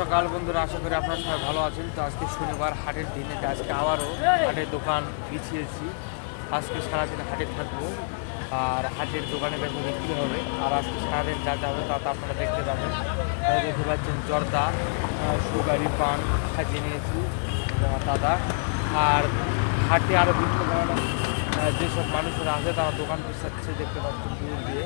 সকাল বন্ধুরা, আশা করি আপনারা সবাই ভালো আছেন। তো আজকে শনিবার, হাটের দিন। এটা আজকে আবারও হাটের দোকান বিছিয়েছি। আজকে সারাদিন হাটে থাকবো আর হাটের দোকানে বেশি বিক্রি হবে। আর আজকে সারাদিন যা যাবে তা তো আপনারা দেখতে পাবেন। দেখতে পাচ্ছেন জর্দা, সুপারি, পান সাজিয়ে নিয়েছি দাদা। আর হাটে আরও বিভিন্ন ধরনের যেসব মানুষেরা আছে তারা দোকান পিছাচ্ছে, দেখতে পাচ্ছেন দূর দিয়ে।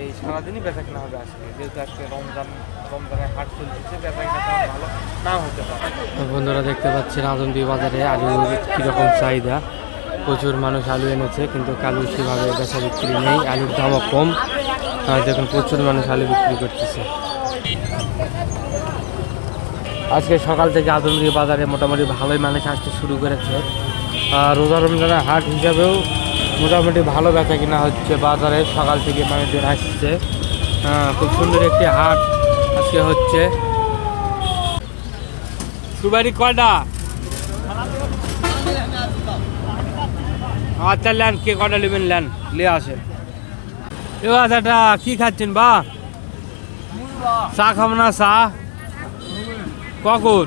এই সারাদিনই বেচা কেনা হবে আজকে, যেহেতু আজকে রমজানের হাট চলতেছে, বেচা কেনা তেমন ভালো নাও হতে পারে। বন্ধুরা দেখতে পাচ্ছেন আদমদি বাজারে আলুর কীরকম চাহিদা। প্রচুর মানুষ আলু এনেছে, কিন্তু আলু সেভাবে বেচা বিক্রি নেই, আলুর দামও কম। দেখুন প্রচুর মানুষ আলু বিক্রি করতেছে। আজকে সকাল থেকে আদমদি বাজারে মোটামুটি ভালোই মানুষ আসতে শুরু করেছে। রোজা রমজানের হাট হিসাবেও মোটামুটি ভালো বেচা কিনা হচ্ছে বাজারে। সকাল থেকে মানুষজন আসছে, খুব সুন্দর একটি হাট আজকে হচ্ছে। সুপারি কয়টা? আচ্ছা ল্যান, কে কটা নেবেন ল্যান, নিয়ে আসেন। এবার এটা কি খাচ্ছেন বা? চা খাবো না? চা কখন?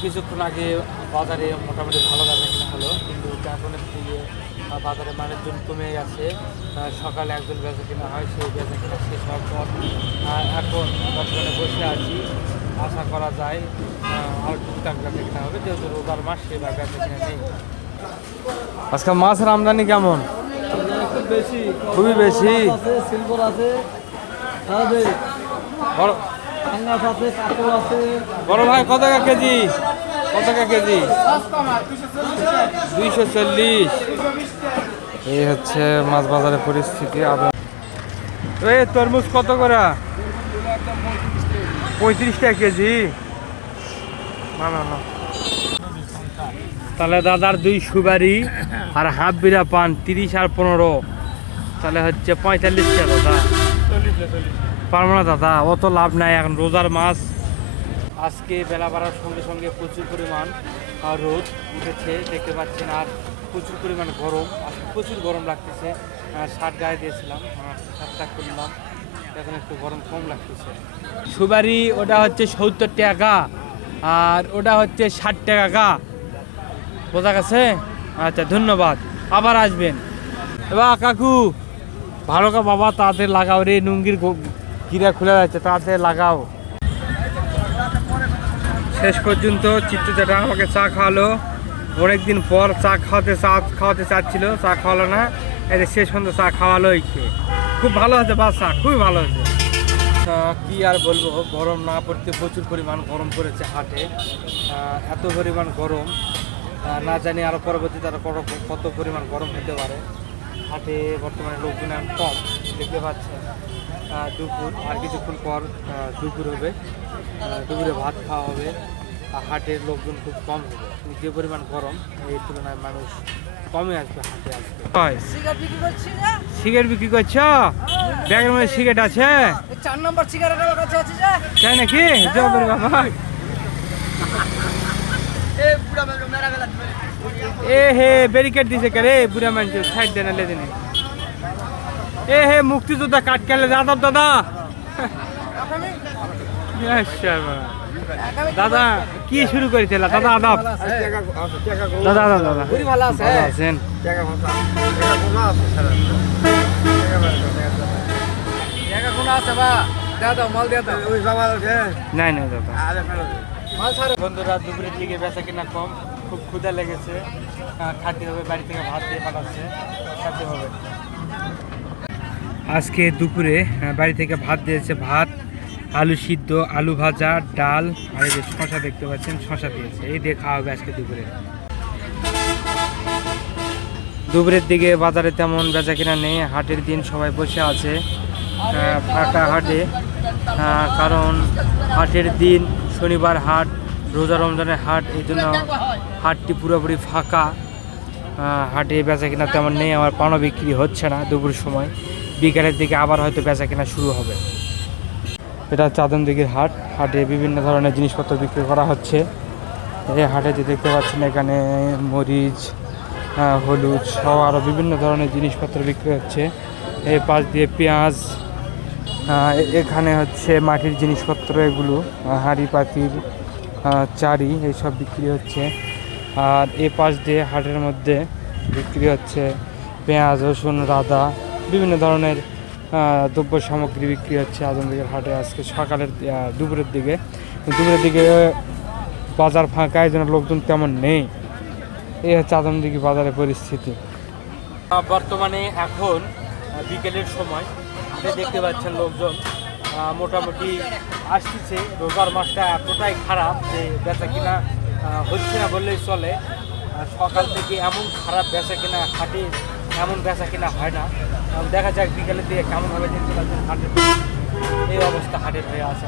কিছুক্ষণ আগে বাজারে মোটামুটি ভালো বেচা কেনা হলো, কিন্তু এখনের দিকে বাজারে মানুষজন কমে গেছে। সকালে একজন বেচা কেনা হয়, সেই বেচা কেনা শেষ হওয়ার পর এখন বর্তমানে বসে আছি। আশা করা যায় আর টুকটাক বেচা কেনা হবে, যেহেতু রোজার মাস, সেবার বেচা কেনা নেই। আজকে মাছের আমদানি কেমন? খুবই বেশি। বড় ভাই কত টাকা কেজি? কত টাকা কেজি? 240। এই হচ্ছে মাছ বাজারের পরিস্থিতি। এই তরমুজ কত করে? 35 টাকা কেজি। না না না, তাহলে দাদার 2 সুপারি আর হাফ বিরা পান 30 আর 15, তাহলে হচ্ছে 45 টাকা। দাদা পারবো না দাদা, অত লাভ নাই, এখন রোজার মাছ। আজকে বেলা বাড়ার সঙ্গে সঙ্গে প্রচুর পরিমাণ রোদ উঠেছে, দেখতে পাচ্ছেন। আর প্রচুর পরিমাণ গরম, আজকে প্রচুর গরম লাগতেছে। শার্ট গায়ে দিয়েছিলাম, শার্টটা খুললাম, এখন একটু গরম কম লাগতেছে। সুপারি ওটা হচ্ছে 70 টাকা আর ওটা হচ্ছে 60 টাকা। বোঝা গেছে? আচ্ছা ধন্যবাদ, আবার আসবেন। এবার কাকু ভালো কা বাবা, তাড়াতাড়ি লাগাও রে, নুঙ্গির গিরা খুলে যাচ্ছে, তাড়াতাড়ি লাগাও। শেষ পর্যন্ত চিত্ত যেটা আমাকে চা খাওয়ালো, অনেকদিন পর চা খাওয়াতে চাচ্ছিল, চা খাওয়ালো না, এটা শেষ পর্যন্ত চা খাওয়ালো। খুব ভালো হয়েছে বাচ্চা, খুবই ভালো হয়েছে। কি আর বলবো, গরম না পড়তে প্রচুর পরিমাণ গরম পড়েছে হাটে। এত পরিমাণ গরম, না জানি আরও পরবর্তীতে আরও কত পরিমাণ গরম হতে পারে। হাটে বর্তমানে লোকজন কম, দেখতে পাচ্ছেন। দুপুর আর কিছুক্ষণ পর দুপুর হবে, দুপুরে ভাত খাওয়া হবে। হাটের লোকজন খুব কম হবে, যে পরিমাণ গরম, এই তুলনায় মানুষ কমে আসবে হাটে আসবে। সিগারেট বিক্রি করছো? ব্যাগের মধ্যে সিগারেট আছে? 4 নম্বর সিগারেট আমার কাছে আছে। তাই নাকি? জবের বাবা, এ হে ব্যারিকেড দিছে কে রে? বুড়া মানুষ সাইড দেন লেদিন। এ হে মুক্তিযোদ্ধা কাট কেলে দাদা দাদা। দাদা কি শুরু করেছিল দাদা? আদাব দাদা। দাদা দাদা ভালো আছে, আছেন? নাই নাই দাদা। বন্ধুরা, দুপুরের দিকে বেচা কিনা কম, খুব ক্ষুধা লেগেছে, খাতে হবে। বাড়ি থেকে ভাত দিয়ে পাঠাচ্ছে, খাতে হবে। আজকে দুপুরে বাড়ি থেকে ভাত দিয়েছে, ভাত, আলু সিদ্ধ, আলু ভাজা, ডাল, আর এই যে শশা দেখতে পাচ্ছেন, শশা দিয়েছে। এই দিয়ে খাওয়া হবে আজকে দুপুরে। দুপুরের দিকে বাজারে তেমন বেচা কিনা নেই, হাটের দিন সবাই বসে আছে ফাঁকা হাটে। কারণ হাটের দিন শনিবার হাট, রোজা রমজানের হাট, এই জন্য হাটটি পুরোপুরি ফাঁকা। হাটে বেচা কিনা তেমন নেই, আমার পানও বিক্রি হচ্ছে না দুপুর সময়। বিকালের দিকে আবার হয়তো বেচা কিনা শুরু হবে। এটা হচ্ছে আদমদিঘির হাট। হাটে বিভিন্ন ধরনের জিনিসপত্র বিক্রি করা হচ্ছে। এই হাটে যে দেখতে পাচ্ছেন, এখানে মরিচ, হলুদ সহ আরও বিভিন্ন ধরনের জিনিসপত্র বিক্রি হচ্ছে। এই পাশ দিয়ে পেঁয়াজ, এখানে হচ্ছে মাটির জিনিসপত্র, এগুলো হাঁড়ি পাতিল, চারি এইসব বিক্রি হচ্ছে। আর এ পাশ দিয়ে হাটের মধ্যে বিক্রি হচ্ছে পেঁয়াজ, রসুন, আদা, বিভিন্ন ধরনের দ্রব্য সামগ্রী বিক্রি হচ্ছে আজমদিঘির হাটে আজকে সকালের দুপুরের দিকে বাজার ফাঁকা, এই জন্য লোকজন তেমন নেই। এই হচ্ছে আজমদিঘি বাজারের পরিস্থিতি। বর্তমানে এখন বিকেলের সময় আপনি দেখতে পাচ্ছেন লোকজন মোটামুটি আসতেছে। রোজার মাসটা এতটাই খারাপ যে বেচা কিনা হচ্ছে না বললেই চলে। সকাল থেকে এমন খারাপ বেচা কিনা, হাটে এমন বেচা কিনা হয় না। দেখা যাক বিকেলের দিকে কেমনভাবে দেখতে পাচ্ছেন হাটের এই অবস্থা হাটের হয়ে আছে।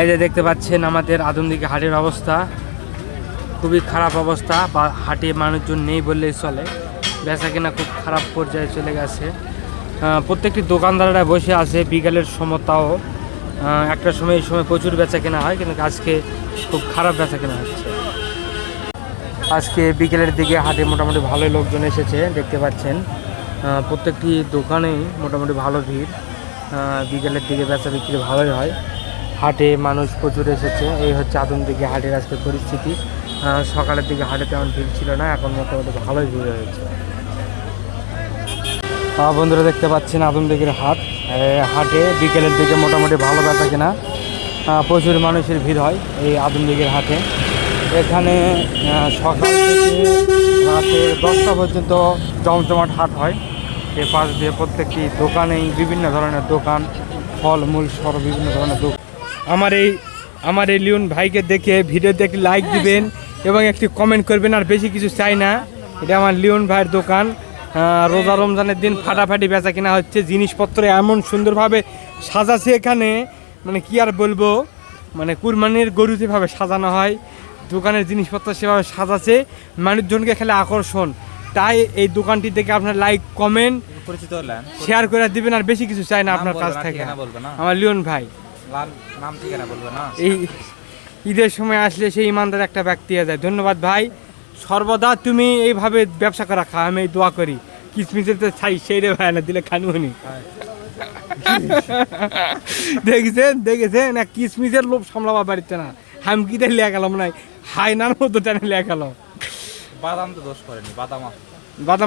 এই যে দেখতে পাচ্ছেন আমাদের আজমদিঘি হাটের অবস্থা, খুবই খারাপ অবস্থা। বা হাটে মানুষজন নেই বললেই চলে, বেচা কিনা খুব খারাপ পর্যায়ে চলে গেছে। প্রত্যেকটি দোকানদাররা বসে আছে বিকালের সময়টাও। একটা সময় এই সময় প্রচুর বেচা কেনা হয়, কিন্তু আজকে খুব খারাপ বেচা কেনা হচ্ছে। আজকে বিকেলের দিকে হাটে মোটামুটি ভালোই লোকজন এসেছে, দেখতে পাচ্ছেন প্রত্যেকটি দোকানেই মোটামুটি ভালো ভিড়। বিকেলের দিকে বেচা বিক্রি ভালোই হয়, হাটে মানুষ প্রচুর এসেছে। এই হচ্ছে আজমদিঘি হাটের আজকে পরিস্থিতি। সকালের দিকে হাটে তেমন ভিড় ছিল না, এখন মোটামুটি ভালোই ভিড় হয়েছে। বন্ধুরা দেখতে পাচ্ছেন আজমদিঘির হাট। হাটে বিকেলের দিকে মোটামুটি ভালো বেচা কেনা, প্রচুর মানুষের ভিড় হয় এই আজমদিঘির হাটে। এখানে সকাল থেকে রাতের 10টা পর্যন্ত জমজমাট হাট হয়। এ পাশ দিয়ে প্রত্যেকটি দোকানেই বিভিন্ন ধরনের দোকান, ফলমূল সহ বিভিন্ন ধরনের দোকান। আমার এই লিওন ভাইকে দেখে ভিডিওতে একটি লাইক দিবেন এবং একটি কমেন্ট করবেন, আর বেশি কিছু চাই না। এটা আমার লিওন ভাইয়ের দোকান। রোজা রমজানের দিন ফাটাফাটি বেচা কেনা হচ্ছে। জিনিসপত্র এমন সুন্দরভাবে সাজাচ্ছে এখানে, মানে কি আর বলবো, মানে কুরবানির গরু যেভাবে সাজানো হয় দোকানের জিনিসপত্র সেভাবে সাজাচ্ছে, মানুষজনকে খেলে আকর্ষণ। তাই এই দোকানটি থেকে আপনার লাইক কমেন্ট পরিচিত হলেন, শেয়ার করে দিবেন, আর বেশি কিছু চাই না আপনার কাছ থেকে। আমার লিওন ভাই নাম ঠিকানা বলবো না। এই ঈদের সময় আসলে সেই ইমানদার একটা ব্যক্তি হয়ে যায়। ধন্যবাদ ভাই, সর্বদা তুমি এইভাবে ব্যবসা করা খা, আমি এই দোয়া করি। কিসমিসের তো ছাই সেই রে ভাই না দিলে খানুনি। দেখেছেন না, কিসমিসের লোভ সামলাবা বাড়িতে না, হামকিটা লিয়া গেলাম নাই, হাইনার মতো টেনে লিয়া গেল। বাদাম তো দোষ করেনি, বাদাম বাদাম